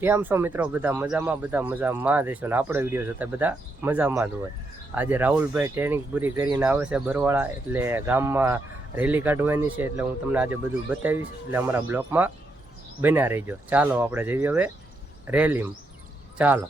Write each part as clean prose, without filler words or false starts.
કેમ છો મિત્રો? બધા મજામાં દેશો ને આપણો વિડીયો જોતા બધા મજામાં જ હોય। આજે રાહુલભાઈ ટ્રેનિંગ પૂરી કરીને આવે છે બરવાળા, એટલે ગામમાં રેલી કાઢવાની છે, એટલે હું તમને આજે બધું બતાવીશ, એટલે અમારા બ્લોકમાં બન્યા રહીજો। ચાલો આપણે જઈએ હવે રેલીમાં, ચાલો।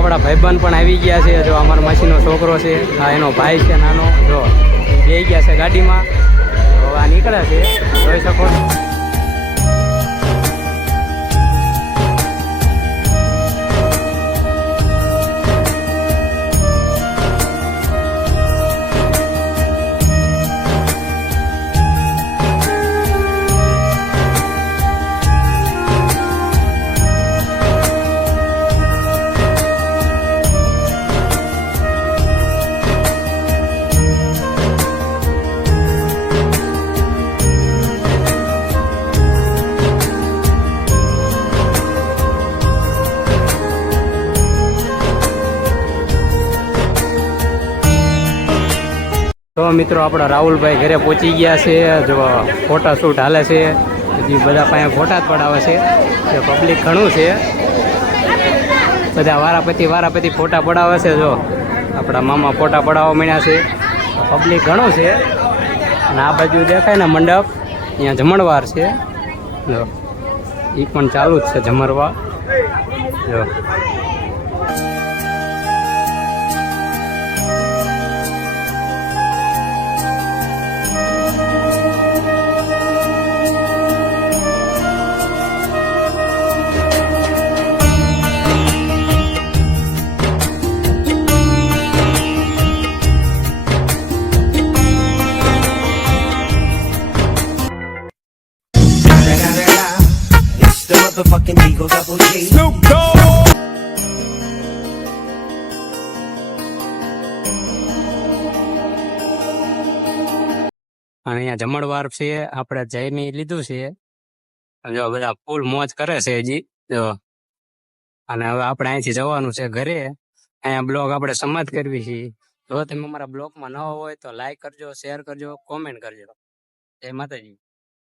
આપણા ભાઈબંધ પણ આવી ગયા છે। જો અમારા માસીનો છોકરો છે, આ એનો ભાઈ છે નાનો, જો બે ગયા છે ગાડીમાં, હવે આ નીકળે છે, જોઈ શકો છો। તો મિત્રો આપણા રાહુલભાઈ ઘરે પહોંચી ગયા છે। જો ફોટા શૂટ હાલે છે, હજી બધા પાસે ફોટા જ પડાવે છે, પબ્લિક ઘણું છે, બધા વારાપતિ ફોટા પડાવે છે। જો આપણા મામા ફોટા પડાવવા માંડ્યા છે, પબ્લિક ઘણું છે। અને આ બાજુ દેખાય ને મંડપ, અહીંયા જમણવાર છે, જો એ પણ ચાલુ જ છે જમણવાર। જો The motherfucking Eagle Double G. Snoop Dogg. અને અહીંયા જમણવાર છે, આપણે જઈને લીધું છે, જો બધા ફૂલ મોજ કરે છે હજી જો। અને હવે આપણે અહીંથી જવાનું છે ઘરે। અહીંયા બ્લોગ આપણે સમાપ્ત કરવી છે। જો તમે અમારા બ્લોગમાં ન હોય તો લાઈક કરજો, શેર કરજો, કોમેન્ટ કરજો। જય માતાજી।